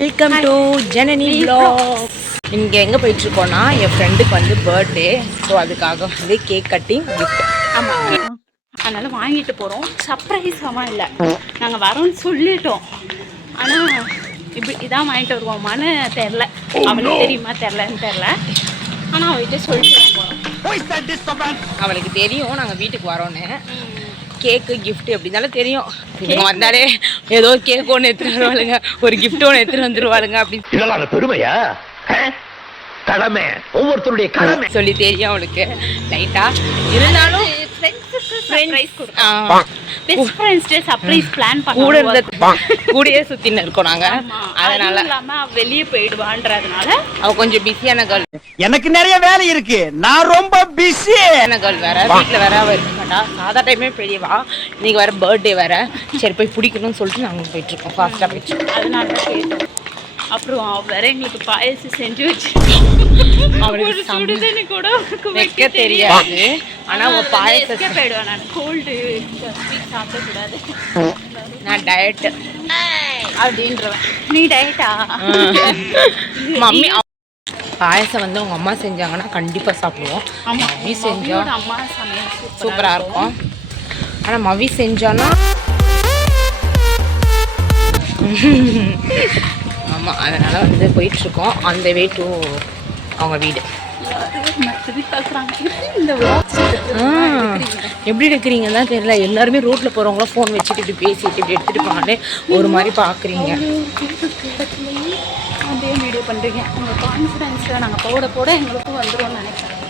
Welcome to Janani vlog. இங்கே எங்கே போயிட்டுருக்கோன்னா என் ஃப்ரெண்டுக்கு வந்து பர்த்டே. ஸோ அதுக்காக வந்து கேக் கட்டிங் கிஃப்ட். ஆமாம், அதனால் வாங்கிட்டு போகிறோம். சர்ப்ரைஸாக இல்லை, நாங்கள் வரோன்னு சொல்லிட்டோம். ஆனால் இதான் வாங்கிட்டு வருவோமான்னு தெரில. அவளுக்கு தெரியுமா தெரிலன்னு தெரில. ஆனால் அவள்கிட்ட சொல்லிட்டு போகிறோம். அவளுக்கு தெரியும் நாங்கள் வீட்டுக்கு வரோன்னு. கேக்கு கிஃப்ட் எப்படி இருந்தாலும் தெரியும். இவங்க வந்தாலே ஏதோ கேக் ஒன்று எடுத்துட்டு வருவாளுங்க, ஒரு கிஃப்ட் ஒன்று எடுத்துட்டு வந்துருவாளுங்க அப்படின்னு. இதெல்லாம் பெருமையா? கடமை, ஒவ்வொருத்தருடைய கடமை சொல்லி தெரியும் அவளுக்கு லைட்டா. இருந்தாலும் கூடயே சுத்தின்னு இருக்கோம் நாங்க. அதனால வெளியே போயிடுவான்றதுனால அவ கொஞ்சம் பிஸியான கேர்ள். எனக்கு நிறைய வேலை இருக்கு, நான் ரொம்ப பிஸியான கேர்ள். வேற வீட்டுல வேற அவ இருக்க மாட்டா. சாதா டைமே பெரியவா, இன்னைக்கு வேற பர்த்டே வேற. சரி போய் பிடிக்கணும்னு சொல்லிட்டு நாங்க போயிட்டு இருக்கோம். ஃபாஸ்டா போயிட்டு இருக்கோம். அதனால அப்புறம் வேற எங்களுக்கு பாயசம் செஞ்சு வச்சு அவளுக்கு சுடுதண்ணி கூட வைக்க தெரியாது. ஆனா அவன் பாயசம் போயிடுவேன். நான் கோல்டு ஸ்வீட் சாப்பிடக்கூடாது, நான் டயட் அப்படின்றவன். நீ டயட்டா? மம்மி பாயசம் வந்து உங்க அம்மா செஞ்சாங்கன்னா கண்டிப்பா சாப்பிடுவோம். மம்மி செஞ்சா அம்மா சமையல் சூப்பரா இருக்கும். ஆனா மவி செஞ்சானா ஆமா, அதனால வந்து போயிட்டு இருக்கோம். அந்த வே டு அவங்க வீடு. எப்படி எடுக்கிறீங்க தான் தெரியல. எல்லாருமே ரோட்ல போறவங்களாம் ஃபோன் வச்சுட்டு இப்படி பேசிட்டு இப்படி எடுத்துட்டு போனாலே ஒரு மாதிரி பாக்குறீங்க. அதே வீடியோ பண்றீங்க. உங்க கான்ஃபிடன்ஸ்ல நாங்கள் போட போட எங்களுக்கும் வந்துருவோம்னு நினைக்கிறேன்.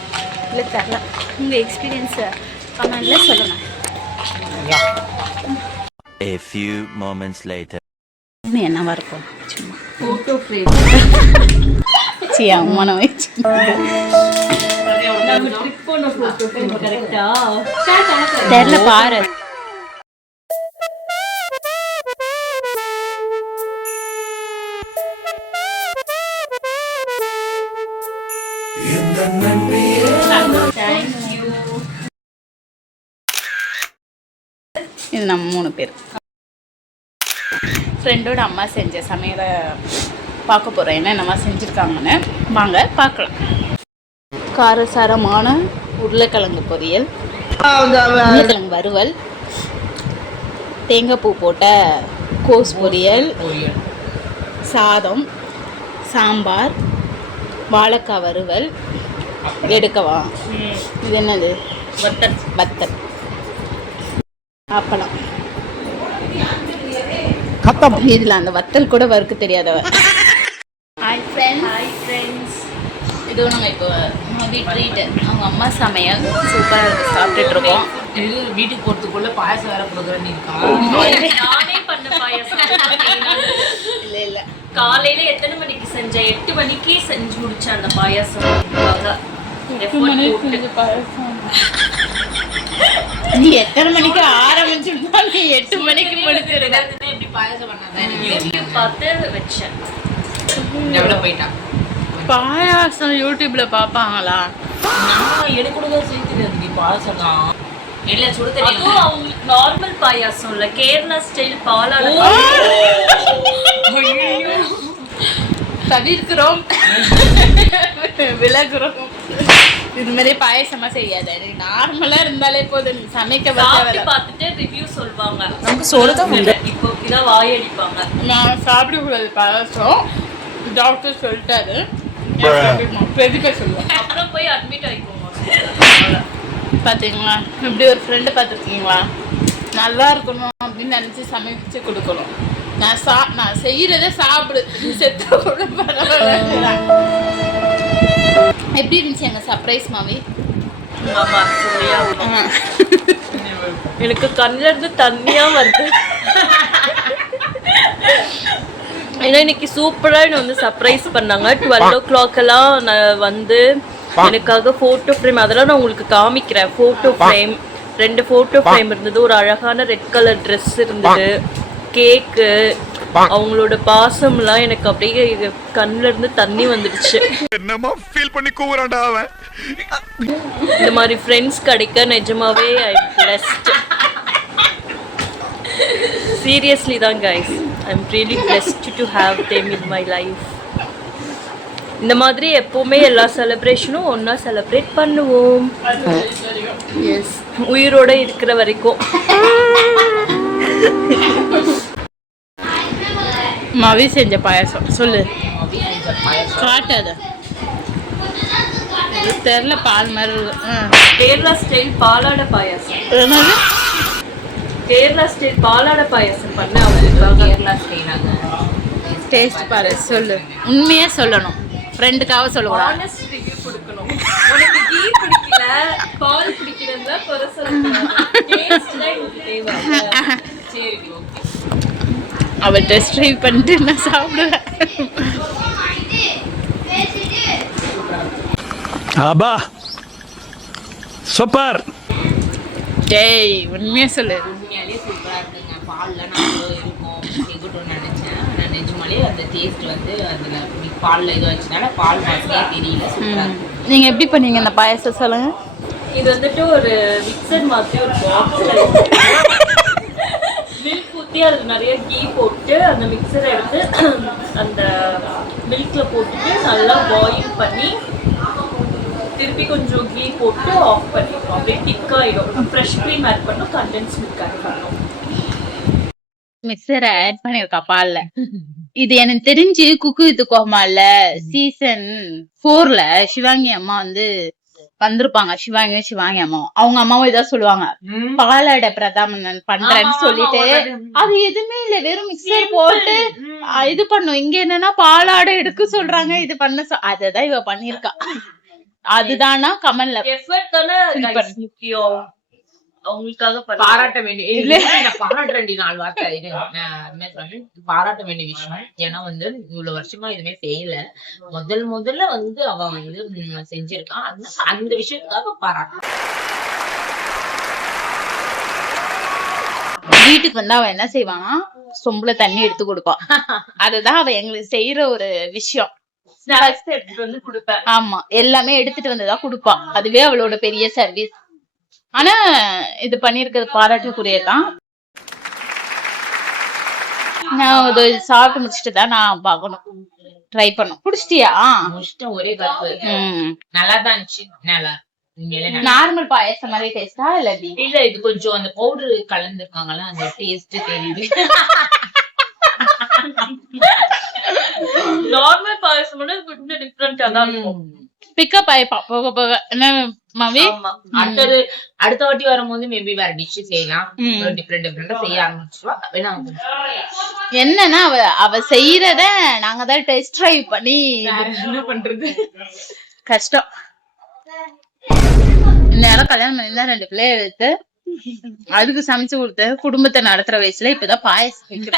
இல்லை தெரியல, உங்க எக்ஸ்பீரியன்ஸ் கமெண்ட்ல சொல்லுங்க. A few moments later. என்னவா இருக்கும்? சும்மா போட்டோ ஃப்ரேம் அம்மா வச்சு தெரியல பாரு. இது நம்ம 3 பேர் ஃப்ரெண்டோட அம்மா செஞ்ச சமையலை பார்க்க போகிறோம். என்னென்னமா செஞ்சுருக்காங்கன்னு வாங்க பார்க்கலாம். காரசாரமான உருளைக்கிழங்கு பொரியல், உருளைக்கிழங்கு வறுவல், தேங்காய் பூ போட்ட கோஸ் பொரியல், சாதம், சாம்பார், வாழைக்காய் வறுவல். எடுக்கவா? இது என்னது? வத்தல், அப்பளம். இதில் அந்த வத்தல் கூட வறுக்க தெரியாதவ. ஹாய் ஃப்ரெண்ட்ஸ், இதுவும் நாங்கள் இப்போ மதி ட்ரீட் அவங்க அம்மா சமையல் சூப்பராக சாப்பிட்டுட்டு இருக்கோம். இது வீட்டுக்கு போகிறதுக்குள்ள பாயசம் வேற கொடுக்குறேன்னு இருக்கா? நானே பண்ண பாயசம். இல்லை காலையில எத்தனை மணிக்கு செஞ்சேன்? 8 மணிக்கு செஞ்சு முடிச்சேன் அந்த பாயசம். நீ எத்தனை மணிக்கு ஆரம்பிச்சிருந்தா நீ 8 மணிக்கு முடிச்சிருக்க. எப்படி பாயசம் பண்ணாத பார்த்து வச்சேன். டெவலப் போயிட்டான். பாயாசம் யூடியூப்ல பாப்பாங்களா? நான் எடுக்கூட செய்ய நீ பாயசம் தான் இல்லை சுட தெரியும். அதுவும் அவங்களுக்கு நார்மல் பாயாசம் இல்லை, கேரளா ஸ்டைல் பாலாட. தவிர்க்கிறோம், விலகுறோம். இது மாதிரி பாயசமா செய்யாத. எனக்கு நார்மலா இருந்தாலே போதும். சமைக்க பார்த்துட்டு ரிவ்யூ சொல்லுவாங்க. நமக்கு சொல்லதான் இப்போ இதான் வாயடிப்பாங்க. நான் சாப்பிடக்கூடாது பாயசம், டாக்டர் சொல்லிட்டாரு. எதுக்க சொல்லுவேன். அப்புறம் போய் அட்மிட் ஆகிக்கோங்க. பார்த்தீங்களா, இப்படி ஒரு ஃப்ரெண்டு பார்த்துருக்கீங்களா? நல்லா இருக்கணும் அப்படின்னு நினச்சி சமைச்சு கொடுக்கணும். நான் செய்யறத சாப்பிடு, செத்த கூட பரவாயில்ல. எப்படி இருந்துச்சு எங்க சர்ப்ரைஸ் மாமி? ஆமா, எனக்கு கண்ணில் இருந்து தண்ணியா வருது. ஏன்னா இன்னைக்கு சூப்பரா என்ன வந்து சர்ப்ரைஸ் பண்ணாங்க. 12 o'clock எல்லாம் நான் வந்து எனக்காக ஃபோட்டோ ஃப்ரேம், அதெல்லாம் நான் உங்களுக்கு காமிக்கிறேன். ஃபோட்டோ ஃப்ரேம் 2 ஃபோட்டோ ஃப்ரேம் இருந்தது, ஒரு அழகான ரெட் கலர் ட்ரெஸ் இருந்தது, கேக்கு, அவங்களோட பாசம்லாம் எனக்கு அப்படியே கண்ணுல இருந்து தண்ணி வந்துடுச்சு. என்னமா ஃபீல் பண்ணி கூவுறான்டா அவன். இந்த மாதிரி ஃப்ரெண்ட்ஸ் கிடைக்க நிஜமாவே ஐ பிளஸ்ட். சீரியஸ்லி தான் guys, I'm really blessed to have them in my life. இந்த மாதிரி எப்போவுமே எல்லா செலிப்ரேஷனும் ஒன்றா செலிப்ரேட் பண்ணுவோம். எஸ், உயிரோட இருக்கிற வரைக்கும். மவி செஞ்ச பாயாசம் சொல்லு. காட்டாத, தெரியல, பால் மாதிரி கேரளா ஸ்டைல் பாலாடை பாயாசம். என்னது? கேரளா ஸ்டைல் பாலாடை பாயாசம் பண்ண அவங்களுக்காக. கேரளா ஸ்டைலாங்க. டேஸ்ட் பாரு, சொல்லு. உண்மையே சொல்லணும், ஃப்ரெண்டுக்காக சொல்லக்கூடாது. ஆனஸ்ட் ரிவ்யூ கொடுக்கணும். உனக்கு கீ பிடிக்கல, பால் பிடிக்கிறதா குறை சொல்லக்கூடாது. டேஸ்ட்லாம் எனக்கு தேவை. சரி, ஓகே. அவ டெஸ்ட் ட்ரைவ் பண்ணிட்டு நான் சாப்பிடுவேன். ஆபா சூப்பர். டேய், உண்மையே சொல்லு. உண்மையாலே சூப்பராக இருக்குங்க. பால்லாம் நான் இருக்கும் இருக்கட்டும்னு நினச்சேன். ஆனால் நிஜமாலே அந்த டேஸ்ட் வந்து அதில் பாலில் இது வச்சனால பால் வாசனையே தெரியல. சூப்பராக இருக்கும். நீங்கள் எப்படி பண்ணீங்க இந்த பாயாசம் சொல்லுங்க. இது வந்துட்டு ஒரு மிக்சர் மாதிரி ஒரு பாக்ஸ்ல மில்க் ஊற்றி அதில் நிறைய கீ போட்டு அந்த மிக்சரை எடுத்து அந்த மில்க்ல போட்டுட்டு நல்லா பாயில் பண்ணி திருப்பி கொஞ்சம் கீ போட்டு ஆஃப் பண்ணிடுவோம். அப்படியே திக்காயிடும். ஃப்ரெஷ் க்ரீம் ஆட் பண்ணோம், கண்டென்ஸ் மில்க் ஆட் பண்ணோம். மிக்சரை ஆட் பண்ணிருக்கா பால்ல. இது எனக்கு தெரிஞ்சு குக்கு வித் கோமால சீசன் 4ல சிவாங்கி அம்மா வந்து வந்திருப்பாங்க. சிவாங்கி அம்மா, அவங்க அம்மாவும் இதான் சொல்லுவாங்க, பாலாடை பிரதாமன் பண்றேன்னு சொல்லிட்டு அது எதுவுமே இல்ல, வெறும் மிக்சர் போட்டு இது பண்ணும். இங்க என்னன்னா பாலாடை எடுக்க சொல்றாங்க, இது பண்ண அததான் இவ பண்ணிருக்கா. அதுதானா கமல்ல எஃபர்ட் தானே முக்கியம். அவங்களுக்காக பாராட்ட வேண்டிய பாராட்ட வேண்டிய 4 வார்த்தை இது. பாராட்ட வேண்டிய விஷயம். ஏன்னா வந்து இவ்வளவு வருஷமா எதுவுமே செய்யல. முதல்ல வந்து அவ வந்து செஞ்சிருக்கான். அந்த விஷயத்துக்காக பாராட்டு. வீட்டுக்கு வந்து அவ என்ன செய்வானா, சொம்புல தண்ணி எடுத்து கொடுப்பா. அதுதான் அவ எங்களுக்கு செய்யற ஒரு விஷயம். எடுத்துட்டு வந்து கொடுப்பேன். ஆமா, எல்லாமே எடுத்துட்டு வந்துதான் கொடுப்பா. அதுவே அவளோட பெரிய சர்வீஸ். ஆனா இது பண்ணிருக்கிறது பாராட்டுக்குரியதான். நான் அது சாப்பிட்டு முடிச்சுட்டு தான் நான் பார்க்கணும், ட்ரை பண்ணும். குடிச்சிட்டியா? முடிச்சிட்டேன். ஒரே கப்பு. நல்லா தான் இருந்துச்சு. நல்லா நார்மல் பாயாசம் மாதிரி டேஸ்டா இல்ல? இல்ல, இது கொஞ்சம் அந்த பவுடர் கலந்துருக்காங்களா, அந்த டேஸ்ட் தெரியுது. நார்மல் பாயாசம் கொஞ்சம் டிஃபரெண்டா தான் இருக்கும். பிக்கப் ஆயிப்பா போக போக. என்ன மாவி? அடுத்த வாட்டி வரும்போது மேபி வேற டிஷ் செய்யலாம். டிஃபரெண்டா செய்ய ஆரம்பிச்சுவா. என்னன்னா அவ செய்யறத நாங்க தான் டெஸ்ட் ட்ரைவ் பண்ணி என்ன பண்றது, கஷ்டம். இந்நேரம் கல்யாணம் பண்ணி தான் 2 பிள்ளைய எடுத்து அதுக்கு சமைச்சு கொடுத்து குடும்பத்தை நடத்துற வயசுல இப்பதான் பாயசம்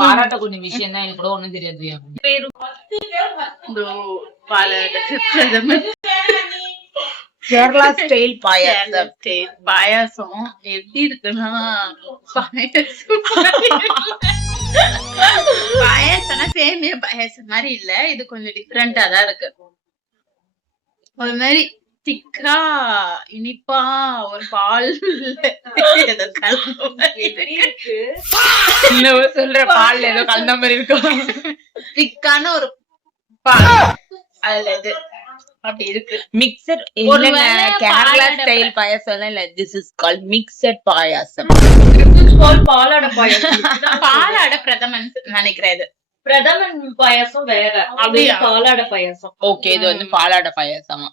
பாராட்ட கொஞ்சம் விஷயம் தான். எனக்கு கூட ஒண்ணும் தெரியாது. கேரளா ஸ்டைல் பாயாசம். பாயாசம் எப்படி இருக்குன்னா, பாயாசம்னா சேமியா பாயாசம் மாதிரி இல்ல, இது கொஞ்சம் டிஃபரெண்டா தான் இருக்கு. ஒரு மாதிரி திக்கா இனிப்பா ஒரு பால் சொல்ற பால் ஏதோ கலந்த மாதிரி இருக்கும். திக்கான ஒரு பால் அதுல இது அப்படி இருக்கு. மிக்சட் கேரளா ஸ்டைல் பாயாசம் இல்ல. This is called mixed payasam. பாலாடை பாயாசம். பாலாடை பிரதமன் நினைக்கிறேன். இது பிரதமன் பாயாசம் வேற. அப்படியே பாலாடை பாயாசம். ஓகே, இது வந்து பாலாடை பாயாசமா.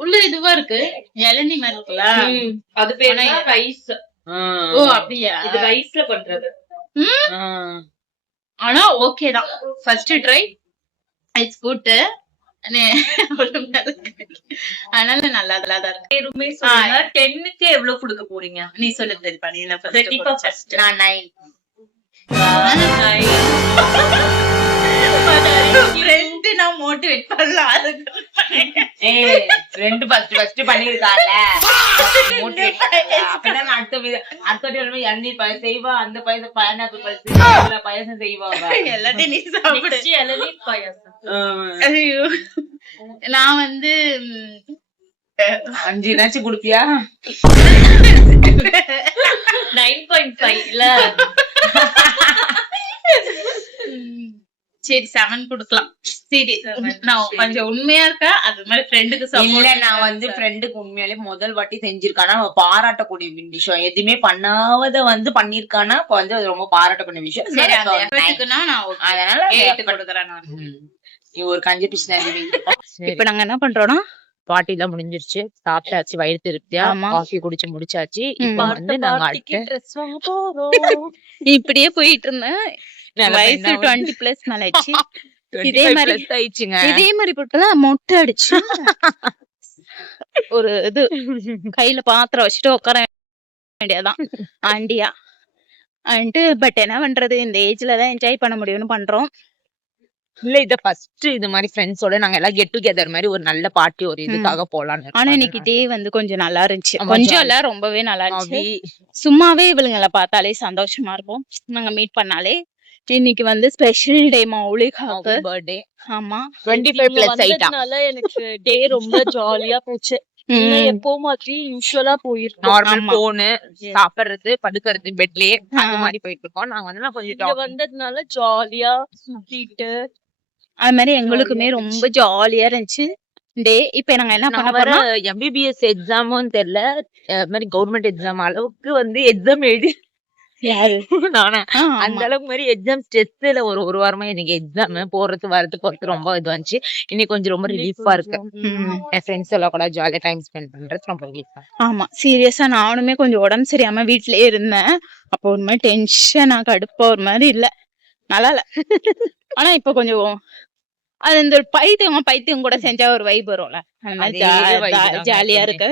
உள்ள இதுவா இருக்கு, இளநீ மாதிரி இருக்குல்ல, அது பேரு ரைஸ். ஓ அப்படியா? இது ரைஸ்ல பண்றது. ஆனா ஓகே தான், ஃபர்ஸ்ட் ட்ரை இட்ஸ் குட். அதனால நல்லா தான் இருக்கு. 10க்கு எவ்வளவு கொடுக்க போறீங்க? நீ சொல்லு தெரியுமா? நீ நான் 9. நான் மோட்டிவேட் பண்ணலாம். ரெண்டு ஃபர்ஸ்ட் பண்ணிருக்கால மோட்டிவேட். அப்பதான் அடுத்த இளநீர் பாயசம் செய்வா, அந்த பாயசம் பைனாப்பிள் பாயசம் செய்வா. எல்லாத்தையும் நீ சாப்பிடு. இளநீர் பாயாசம். நான் வந்து 5 குடுப்பியா? 9.5 இல்ல சரி 7 கொடுக்கலாம். சரி நான் கொஞ்சம் உண்மையா இருக்கா அது மாதிரி ஃப்ரெண்டுக்கு இல்ல நான் வந்து ஃப்ரெண்டுக்கு உண்மையாலே முதல் வாட்டி செஞ்சிருக்கானா அவ பாராட்டக்கூடிய விஷயம். எதுவுமே பண்ணாத வந்து பண்ணிருக்கானா வந்து அது ரொம்ப பாராட்டக்கூடிய விஷயம். சரி அந்த எஃபர்ட்டுக்குனா நான் அதனால 8 கொடுக்குறேன் நான். நீ ஒரு கஞ்சி பிசினாரி. இப்போ நாங்க என்ன பண்றோம்னா பார்ட்டி எல்லாம் முடிஞ்சிருச்சு, சாப்பிட்டாச்சு, வயிறு திருப்தியா ஆமா. காஃபி குடிச்சு முடிச்சாச்சு. இப்ப வந்து நாங்க அடுத்து ட்ரெஸ் வாங்க போறோம். இப்படியே போயிட்டு இருந்தேன். வயசு 20+ மேல ஆயிடுச்சு. இதே மாதிரி ஆயிடுச்சுங்க. இதே மாதிரி போட்டுல மொட்டை அடிச்சு ஒரு இது கையில பாத்திரம் வச்சுட்டு உட்கார வேண்டியதான் ஆண்டியா அண்ட் பட் என்ன பண்றது இந்த ஏஜ்ல தான் என்ஜாய் பண்ண முடியும்னு பண்றோம். இல்ல இத ஃபர்ஸ்ட் இது மாதிரி ஃப்ரெண்ட்ஸோட நாங்க எல்லாம் கெட் டுகெதர் மாதிரி ஒரு நல்ல பார்ட்டி ஒரு இதுக்காக போலாம்னு. ஆனா இன்னைக்கு டே வந்து கொஞ்சம் நல்லா இருந்துச்சு. ஆமா, கொஞ்சம் jolly. இல்ல ரொம்பவே நல்லா இருந்துச்சு. சும்மாவே இவளுங்களை பார்த்தாலே சந்தோஷமா இருக்கும். நாங்க மீட் பண்ணாலே இன்னைக்கு வந்து ஸ்பெஷல் டே மௌலிகாக்கு பர்த்டே. ஆமா 25+ ஐட்டம். வந்ததுனால எனக்கு டே ரொம்ப ஜாலியா போச்சு. எப்போ மாதிரி யூசுவலா போயிருக்கோம். நார்மல் ஆமா. போனு சாப்பிடுறது படுக்கிறது பெட்லயே அந்த மாதிரி போயிட்டு இருக்கோம். நாங்க வந்து இங்க கொஞ்சம் வந்ததுனால ஜாலியா சுத்திட்டு அது மாதிரி எங்களுக்குமே ரொம்ப ஜாலியா இருந்துச்சு டே. இப்ப நாங்க என்ன பண்ண நான் வர போறோம் MBBS எக்ஸாமும் தெரியல, அது மாதிரி கவர்மெண்ட் எக்ஸாம் அளவுக்கு வந்து எக்ஸாம் எழுதி யாரு நானே ஆமா. அந்த அளவுக்கு மாதிரி எக்ஸாம் ஸ்ட்ரெஸ்ல ஒரு வாரமா எனக்கு எக்ஸாம் போறது வரது ரொம்ப இது வந்துச்சு. இன்னைக்கு கொஞ்சம் ரொம்ப ரிலீஃபா இருக்கு. என் ஃப்ரெண்ட்ஸ் எல்லாம் கூட ஜாலியா டைம் ஸ்பெண்ட் பண்றது ரொம்ப ரிலீஃபா. ஆமா சீரியஸா நானுமே கொஞ்சம் உடம்பு சரியாம வீட்லயே இருந்தேன். அப்போ ஒரு மாதிரி டென்ஷனா கடுப்பா ஒரு மாதிரி இல்ல நல்லா இல்ல. ஆனா இப்ப கொஞ்சம் அது இந்த பைத்தியம் கூட செஞ்சா ஒரு வைப் வரும்ல அந்த மாதிரி அதே vibe தாங்க ஜாலியா எப்பவுமே. இருக்கு.